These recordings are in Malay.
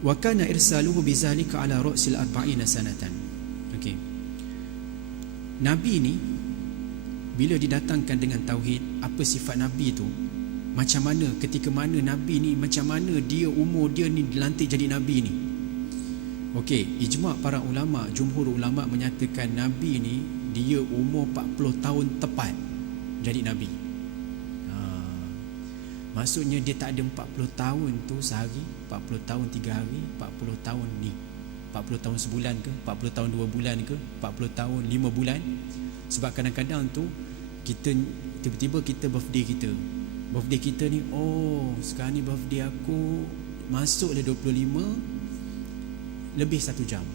wa kana irsaluhu bizalika ala ra'sil 40 sanatan. Okey. Nabi ni bila didatangkan dengan tauhid, apa sifat Nabi tu, macam mana, ketika mana Nabi ni, macam mana dia umur dia ni dilantik jadi Nabi ni. Okey, ijma' para ulama, jumhur ulama menyatakan Nabi ni dia umur 40 tahun tepat jadi Nabi. Maksudnya dia tak ada 40 tahun tu sehari, 40 tahun 3 hari, 40 tahun ni, 40 tahun sebulan ke, 40 tahun 2 bulan ke, 40 tahun 5 bulan. Sebab kadang-kadang tu kita tiba-tiba kita birthday kita ni, oh sekarang ni birthday aku, masuk dah 25 lebih 1 jam.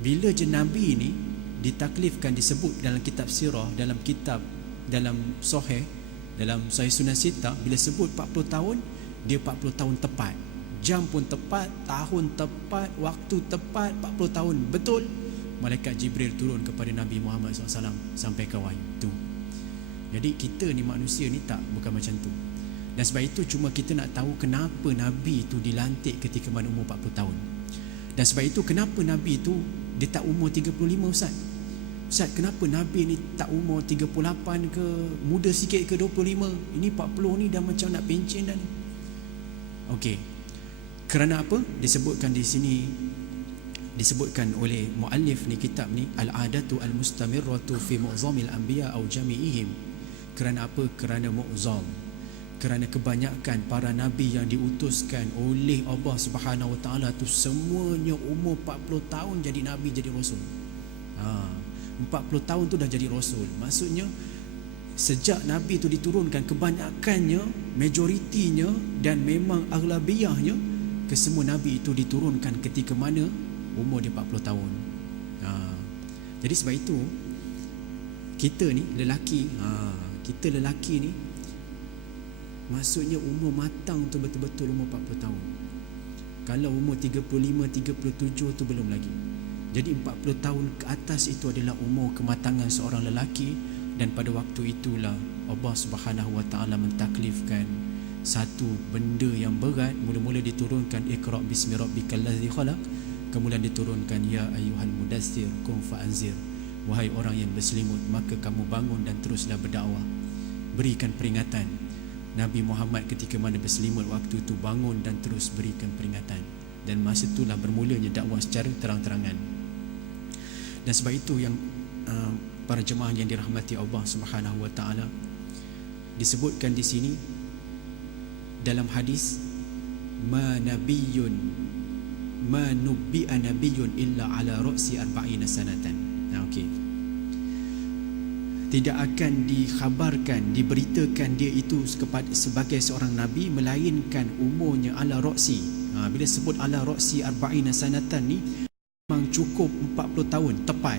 Bila je Nabi ni ditaklifkan, disebut dalam kitab sirah, dalam sahih, dalam Sahih Sunan Sittah, bila sebut 40 tahun, dia 40 tahun tepat, jam pun tepat, tahun tepat, waktu tepat, 40 tahun betul. Malaikat Jibril turun kepada Nabi Muhammad SAW sampai ke wahyu tu. Jadi kita ni manusia ni bukan macam tu. Dan sebab itu cuma kita nak tahu kenapa Nabi tu dilantik ketika mana umur 40 tahun. Dan sebab itu kenapa Nabi tu dia tak umur 35, Ustaz, kenapa Nabi ni tak umur 38 ke, muda sikit ke 25? Ini 40 ni dah macam nak pencen dah ni. Okey. Kerana apa? Disebutkan di sini, disebutkan oleh muallif ni kitab ni, al-adatu al-mustamirratu fi mu'zamil anbiya au jami'ihim. Kerana apa? Kerana mu'zam, kerana kebanyakan para nabi yang diutuskan oleh Allah Subhanahu Wa Taala tu semuanya umur 40 tahun jadi nabi, jadi rasul. 40 tahun tu dah jadi rasul. Maksudnya sejak Nabi tu diturunkan, kebanyakannya, majoritinya dan memang aghlabiyahnya, kesemua Nabi itu diturunkan ketika mana umur dia 40 tahun. Jadi sebab itu kita ni lelaki, kita lelaki ni maksudnya umur matang tu betul-betul umur 40 tahun. Kalau umur 35, 37 tu belum lagi. Jadi 40 tahun ke atas itu adalah umur kematangan seorang lelaki. Dan pada waktu itulah Allah Subhanahu Wa Taala mentaklifkan satu benda yang berat. Mula-mula diturunkan Iqra' bismi rabbikal ladzi khalaq, kemudian diturunkan ya ayyuhal mudaththir qum fa'anzir, wahai orang yang berselimut, maka kamu bangun dan teruslah berdakwah. Berikan peringatan. Nabi Muhammad ketika mana berselimut waktu itu bangun dan terus berikan peringatan. Dan masa itulah bermulanya dakwah secara terang-terangan. Dan sebab itu yang para jemaah yang dirahmati Allah Subhanahu Wa Taala, disebutkan di sini dalam hadis, ma nubbi'a nabiyyun illa ala ra'si 40 sanatan. Okey. Tidak akan dikhabarkan, diberitakan dia itu sebagai seorang nabi melainkan umurnya ala ra'si. Bila sebut ala ra'si 40 sanatan ni memang cukup 40 tahun tepat.